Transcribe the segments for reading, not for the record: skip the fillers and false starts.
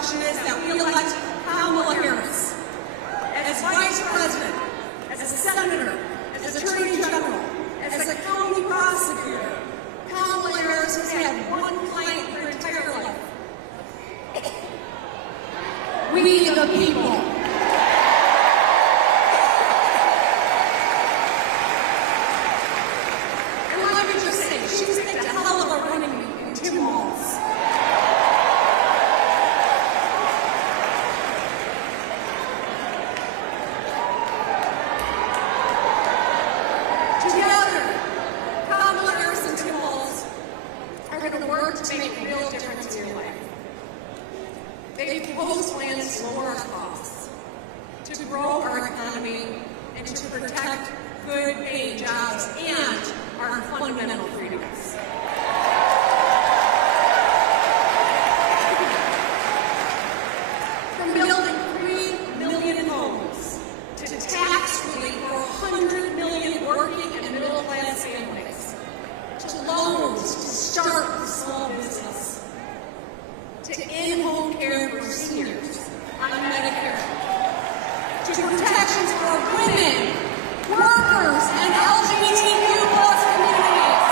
instruction is that we elect Kamala Harris as Vice President, as a Senator, as Attorney General, as a County Prosecutor. Kamala Harris has had one client her entire life. We the people. And let me just say, she's picked a hell of a running mate in Tim Walz. Together, Kamala Harris and Tim Walz are going to work to make a real difference in your life. They propose plans to lower our costs, to grow our economy, and to protect good-paying jobs and our fundamental freedoms. From building 3 million homes to tax relief for 100 million working and middle-class families, to loans to start a small business, to in-home care for seniors on Medicare, to protections for women, workers, and LGBTQ+ communities.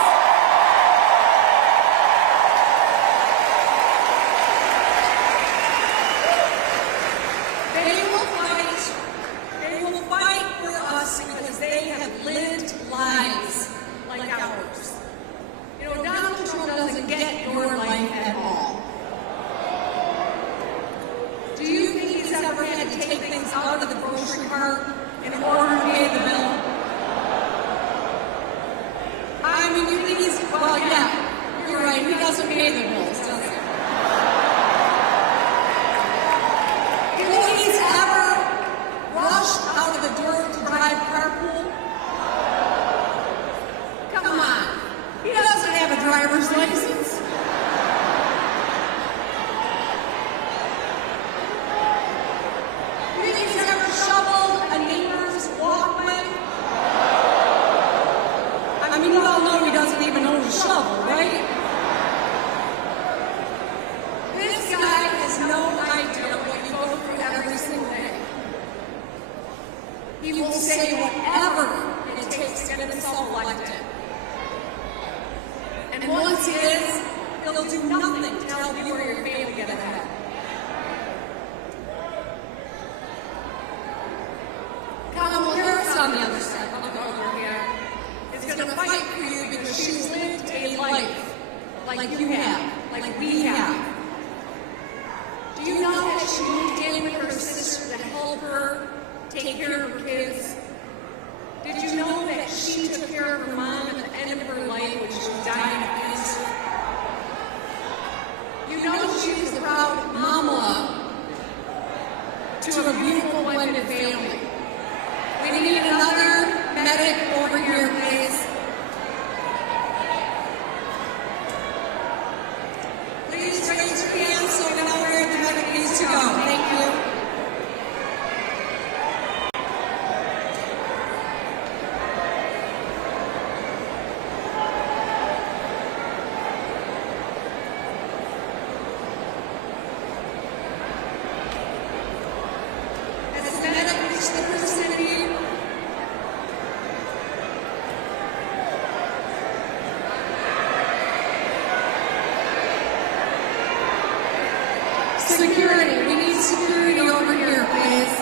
They will fight for us because they have lived lives like ours. You know, Donald Trump doesn't get your life at all. Do you think he's ever had to take things out of the grocery cart in order to pay the bill? I mean, you think he's, well, yeah, you're right, he doesn't pay the bills, does he? You think he's ever rushed out of the door to drive carpool? Come on, he doesn't have a driver's license. You think he's ever shoveled a neighbor's walkway? I mean, you all know he doesn't even own a shovel, right? This guy has no idea what you go through every single day. He will say whatever it takes to get himself elected. And once he is, he'll do nothing to help you or your family get ahead. Kamala Harris, on the other side, is going to fight for you because she's lived a life like you have, like we have. Do you know that she moved in with her sister to help her take care of her kids? Did you know that she took care of her mom at the end of her life when she died of cancer? You know she was the proud mama to a beautiful blended family. We need another medic over here, please. Please raise your hands so we know where the medic needs to go. Thank you. As the medic reaches the vicinity, security. We need security over here, please.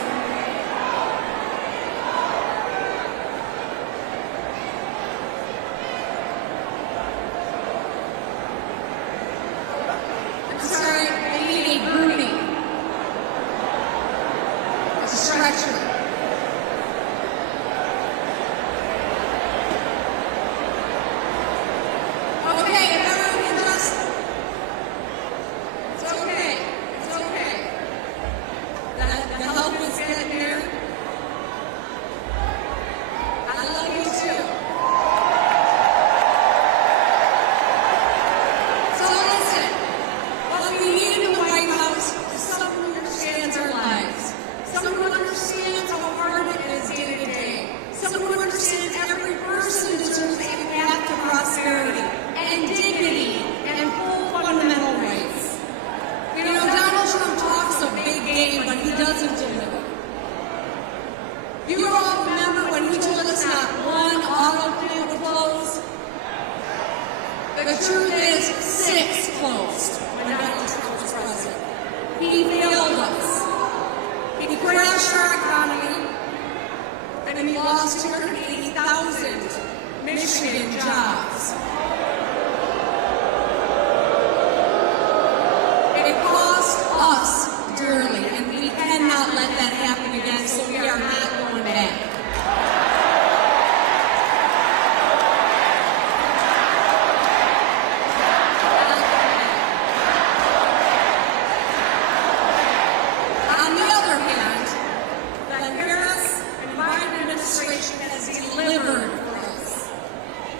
I'm sorry, I need a gurney. A stretcher. Okay, if everyone can just... It's okay. The help is The truth is, 6 closed when Donald Trump was president. He failed us. He crashed our economy, and he lost 280,000 Michigan jobs. It cost us dearly, and we cannot let that happen again, so we are not going back. On the other hand, the Harris and Biden administration has delivered for us.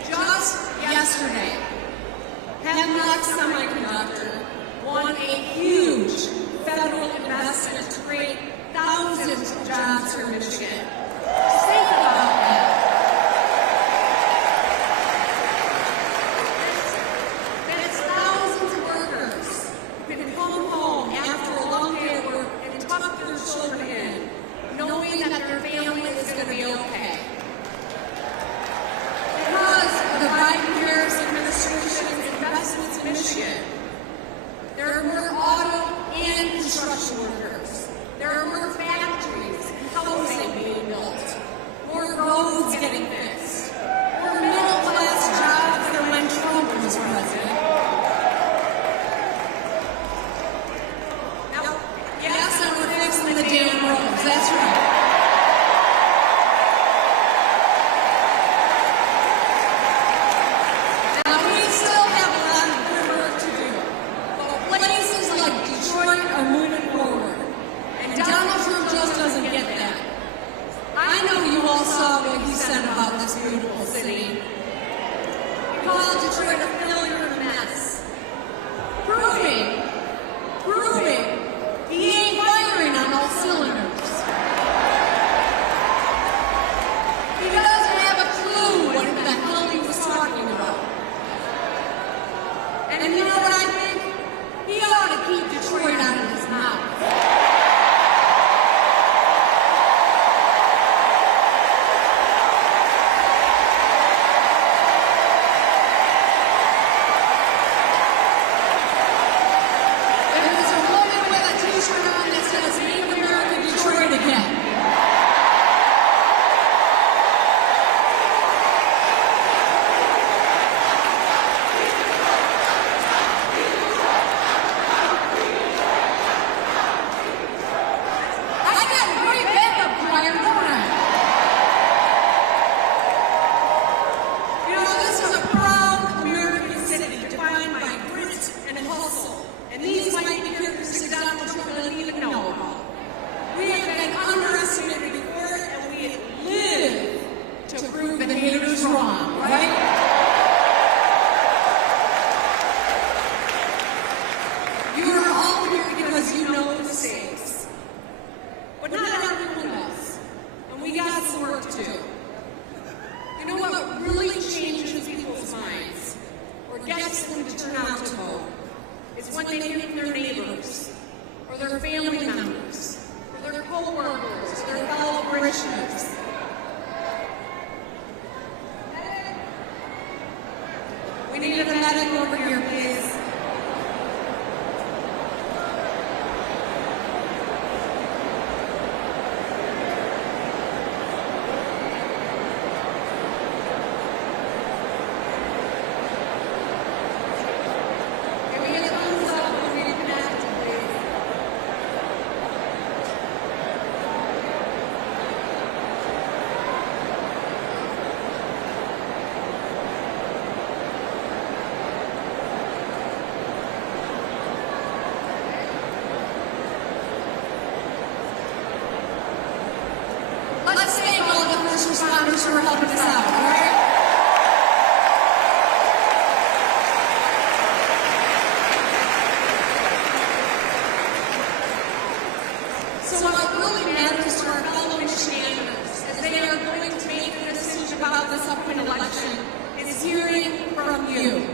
Just yesterday, Hemlock Semiconductor won a huge federal investment to create thousands of jobs here in Michigan. Just think about that. That's thousands of workers who can come home after a long day at work and tuck their children in, knowing that their family is going to be okay. Because of the Biden-Harris administration's investments in Michigan, there are more auto and construction workers. There are more factories and housing being built. More roads getting fixed. More middle-class jobs than when Trump was president. Now, yes, and we're fixing the damn roads. That's right. Now, we still have a lot of good work to do. But places like Detroit are moving forward. And Donald Trump just doesn't get that. I know you all saw what he said about this beautiful city. He called Detroit a failure and a mess. Proving he ain't firing on all cylinders. He doesn't have a clue what the hell he was talking about. And you know what I think? He ought to keep Detroit out of his mouth. There's a woman with a t-shirt on that says, "Make America Detroit again." I got a great backup choir, don't I? You know, this is a proud American city defined by grit and hustle. And these might be characteristics Donald Trump doesn't even know about. We have been underestimated before, and we live to prove the haters wrong, right? You are all here because you know the stakes. But not everyone does. And we got some work to do. You know what really changes people's minds, or gets them to turn out to vote, is when they hear from their neighbors, or their family members, or their co-workers, or their fellow parishioners. We need a medic over here, please. Can we get a thumbs up when we connect, please? Let's thank all of the first responders who are helping us out, all right? So what really matters to our fellow Michiganders as they are going to make a decision about this upcoming election is hearing from you,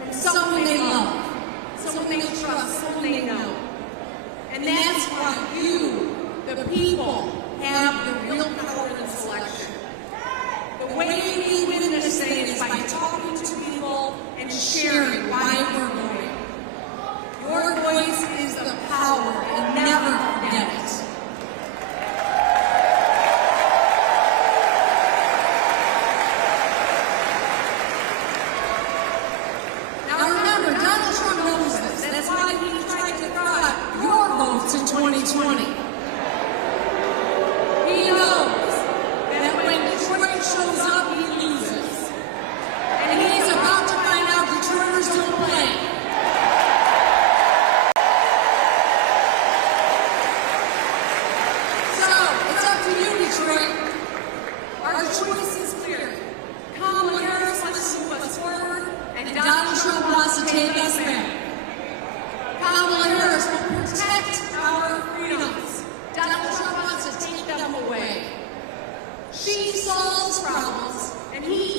from someone they love, someone they trust, someone they know. And that's why you, the people, have the real power in this election. The way you win this thing is by talking to people and sharing wants to take us back. Kamala Harris will protect our freedoms. Donald Trump wants to take them away. She solves problems, and he